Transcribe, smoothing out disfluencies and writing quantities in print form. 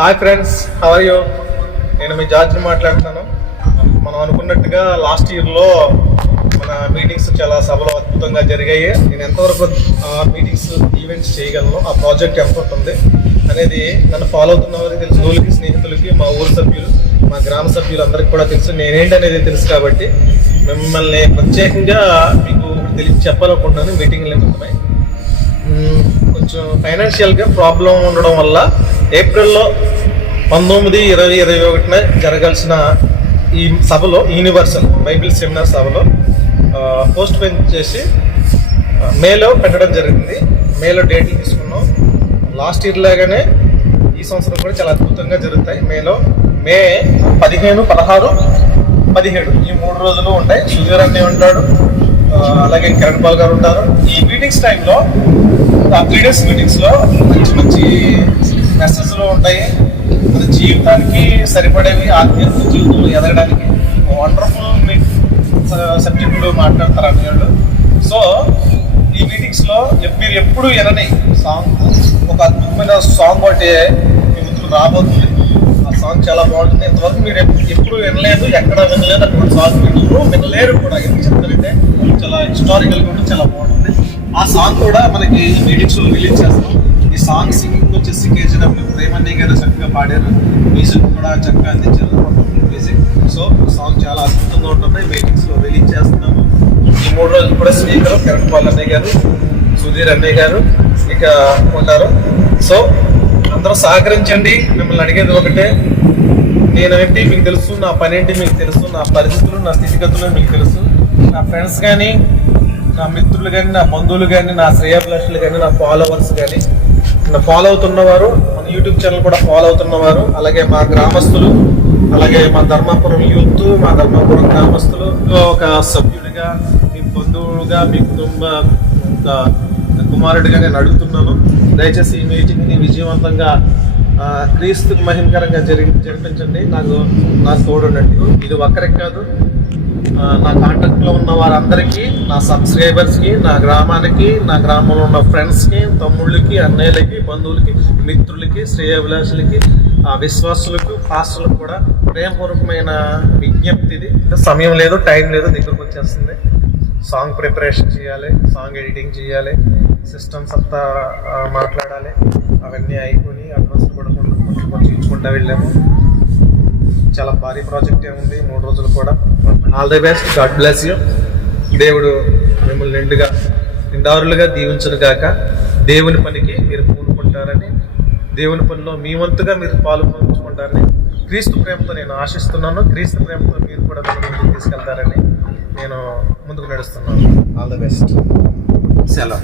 Hi friends, how are you? నేను మీ జార్జ్ని మాట్లాడుతున్నాను. మనం అనుకున్నట్టుగా లాస్ట్ ఇయర్లో మన మీటింగ్స్ చాలా సభలో అద్భుతంగా జరిగాయి. నేను ఎంతవరకు మీటింగ్స్ ఈవెంట్స్ చేయగలను, ఆ ప్రాజెక్ట్ ఎంత ఉంటుంది అనేది నన్ను ఫాలో అవుతున్న వారికి తెలుసు, ఊరికి స్నేహితులకి, మా ఊరు సభ్యులు, మా గ్రామ సభ్యులు అందరికీ కూడా తెలుసు. నేనేంటనేది తెలుసు కాబట్టి మిమ్మల్ని ప్రత్యేకంగా మీకు చెప్పాలనుకుంటున్నాను. మీటింగ్లు నిమిత్తమై కొంచెం ఫైనాన్షియల్గా ప్రాబ్లం ఉండడం వల్ల ఏప్రిల్లో 19, 20, 21న జరగాల్సిన ఈ సభలో, యూనివర్సల్ బైబిల్ సెమినార్ సభలో పోస్ట్ పోన్ చేసి మేలో పెట్టడం జరిగింది. మేలో డేట్లు తీసుకున్నాం. లాస్ట్ ఇయర్ లాగానే ఈ సంవత్సరం కూడా చాలా అద్భుతంగా జరుగుతాయి. మే 15, 16, 17 ఈ 3 రోజులు ఉంటాయి. సుధీర్ అన్నీ ఉంటాడు, అలాగే కిరణ్ పాల్ గారు ఉంటారు. ఈ మీటింగ్స్ టైంలో, ఆ 3 days మీటింగ్స్లో మంచి మంచి మెసేజ్లు ఉంటాయి. అది జీవితానికి సరిపడేవి, ఆధ్యాత్మిక జీవితంలో ఎదగడానికి వండర్ఫుల్ సబ్జెక్టులు మాట్లాడతారు అన్నవాళ్ళు. సో ఈ మీటింగ్స్లో మీరు ఎప్పుడు వినని సాంగ్, ఒక అద్భుతమైన సాంగ్ ఒకటి మీ ముందుకు రాబోతుంది. ఆ సాంగ్ చాలా బాగుంటుంది. ఇంతవరకు మీరు ఎప్పుడు వినలేదు, ఎక్కడ వినలేదు అటువంటి సాంగ్ మీరు వినలేరు కూడా. ఎందుకు చెప్తారంటే చాలా హిస్టారికల్గా ఉంటుంది, చాలా బాగుంటుంది. ఆ సాంగ్ కూడా మనకి మీటింగ్స్లో రిలీజ్ చేస్తాం. ఈ సాంగ్ సింగింగ్ వచ్చేసి కేజీడబ్ల్యూ ప్రేమన్నయ్య గారు చక్కగా పాడారు. మ్యూజిక్ కూడా చక్కగా అందించారు, మ్యూజిక్. సో సాంగ్ చాలా అద్భుతంగా ఉంటుంది. మీటింగ్స్లో రిలీజ్ చేస్తున్నాము. ఈ 3 రోజులు కూడా స్పీకర్ కిరణ్ పాల్ అన్నయ్య గారు, సుధీర్ అన్నయ్య గారు ఇక ఉంటారు. సో అందరూ సహకరించండి. మిమ్మల్ని అడిగేది ఒకటే, నేనేంటి మీకు తెలుసు, నా పని ఏంటి మీకు తెలుసు, నా పరిస్థితులు, నా స్థితిగతులు మీకు తెలుసు. నా ఫ్రెండ్స్ కానీ, నా మిత్రులు కానీ, నా బంధువులు కానీ, నా శ్రేయాభిలాషులు కానీ, నా ఫాలోవర్స్ కానీ, నా ఫాలో అవుతున్నవారు, మన యూట్యూబ్ ఛానల్ కూడా ఫాలో అవుతున్నవారు, అలాగే మా గ్రామస్తులు, అలాగే మా ధర్మాపురం యూత్, మా ధర్మాపురం గ్రామస్తులు, ఒక సభ్యుడిగా, మీ బంధువులుగా, మీ కుటుంబ కుమారుడిగా నేను అడుగుతున్నాను. దయచేసి ఈ మీటింగ్ని విజయవంతంగా క్రీస్తుకు మహిమకరంగా జరిపించండి. నాకు తోడుండండి. ఇది ఒక్కరికి కాదు, నా కాంటాక్ట్లో ఉన్న వారందరికీ, నా సబ్స్క్రైబర్స్కి, నా గ్రామానికి, నా గ్రామంలో ఉన్న ఫ్రెండ్స్కి, తమ్ముళ్ళకి, అన్నయ్యలకి, బంధువులకి, మిత్రులకి, శ్రేయాభిలాషులకి, విశ్వాసులకు, పాస్టర్లకు కూడా ప్రేమపూర్వకమైన విజ్ఞప్తి. ఇది సమయం లేదు, టైం లేదు, దగ్గరకు వచ్చేస్తుంది. సాంగ్ ప్రిపరేషన్ చేయాలి, సాంగ్ ఎడిటింగ్ చేయాలి, సిస్టమ్స్ అంతా మాట్లాడాలి. అవన్నీ అయిపోయి అడ్వాన్స్ కూడా కొంచెం ఇచ్చుకుంటూ వెళ్ళాము. చాలా భారీ ప్రాజెక్ట్ ఏముంది 3 రోజులు కూడా. All the best, God bless you. దేవుడు మిమ్మల్ని నిండారులుగా దీవించును గాక. దేవుని పనికి మీరు పూనుకుంటారని, దేవుని పనిలో మీ వంతుగా మీరు పాల్గొంచుకుంటారని క్రీస్తు ప్రేమతో నేను ఆశిస్తున్నాను. క్రీస్తు ప్రేమతో మీరు కూడా ముందుకు తీసుకెళ్తారని నేను ముందుకు నడుస్తున్నాను. All the best. సెలవు.